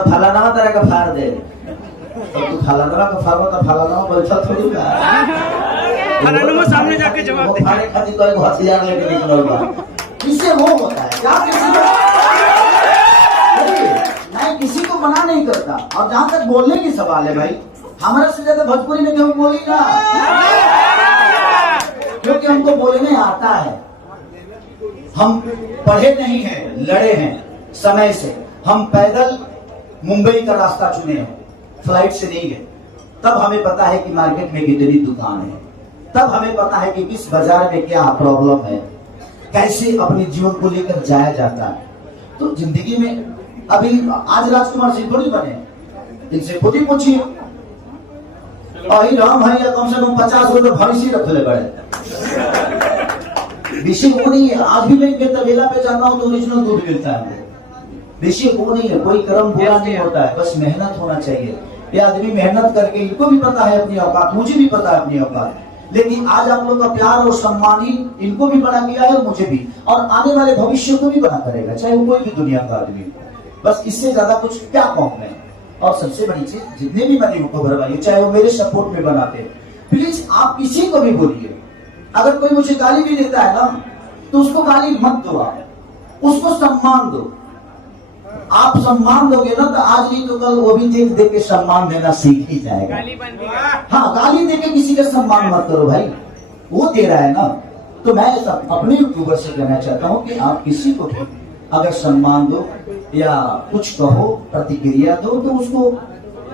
फलाना तरह का फाड़ दे तो तू फलाना का फाड़ो तो फलाना बैठा थोड़ी ना फलाना सामने जाके जवाब वो फाड़े खातिर कोई हथियार लेके निकल बा किससे वो होता है क्या किसी को नहीं किसी को मना नहीं करता। और जहाँ तक बोलने की सवाल है भाई, हमारे से ज्यादा भोजपुरी में क्यों बोली ना, क्योंकि हमको बोलने आता है। हम पढ़े नहीं हैं, लड़े हैं समय से। हम पैदल मुंबई का रास्ता चुने हैं, फ्लाइट से नहीं गए। तब हमें पता है कि मार्केट में कितनी दुकान है, तब हमें पता है कि किस बाजार में क्या प्रॉब्लम है, कैसे अपने जीवन को लेकर जाया जाता है। तो जिंदगी में अभी आज राजकुमार सिंह थोड़ी बने, इनसे खुद ही पूछिए। राम है या कम से कम 50 रुपए भैंसी रख ले बड़े विषय वो नहीं है। आज भी मैं तबेला पे जाता हूँ तो ओरिजिनल दूध मिलता है। विषय वो नहीं है, कोई कर्म बुरा नहीं होता है, बस मेहनत होना चाहिए। ये आदमी मेहनत करके, इनको भी पता है अपनी औकात, मुझे भी पता है अपनी औकात, लेकिन आज आप लोग का प्यार और सम्मान ही इनको भी बना किया है और मुझे भी, और आने वाले भविष्य को भी बना करेगा, चाहे वो कोई भी दुनिया का आदमी। बस इससे ज्यादा कुछ क्या कहूं मैं। और सबसे बड़ी चीज, जितने भी मेरे यूट्यूबर भाई, चाहे वो मेरे सपोर्ट में बनाते हैं, प्लीज आप किसी को भी बोलिए। अगर कोई मुझे गाली भी देता है ना, तो उसको गाली मत दो, आप उसको सम्मान दो। आप सम्मान दोगे ना, तो आज नहीं तो कल वो भी देख देख के सम्मान देना सीख ही जाएगा। हाँ, गाली देके किसी का सम्मान मत करो भाई, वो दे रहा है ना। तो मैं अपने यूट्यूबर से कहना चाहता हूँ कि आप किसी को भी अगर सम्मान दो या कुछ कहो, प्रतिक्रिया दो, तो उसको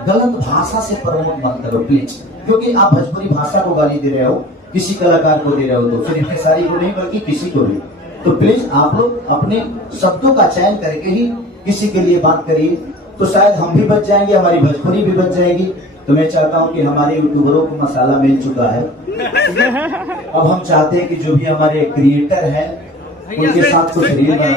गलत भाषा से प्रमोट मत करो प्लीज। क्योंकि आप भोजपुरी भाषा को गाली दे रहे हो, किसी कलाकार को दे रहे हो, तो फिर इतने सारी को नहीं बल्कि किसी को भी। तो प्लीज आप लोग अपने शब्दों का चयन करके ही किसी के लिए बात करिए, तो शायद हम भी बच जाएंगे, हमारी भोजपुरी भी बच जाएगी। तो मैं चाहता हूं कि हमारे यूट्यूबरों को मसाला मिल चुका है। अब हम चाहते हैं कि जो भी हमारे क्रिएटर हैं उनके साथ कुछ रील बना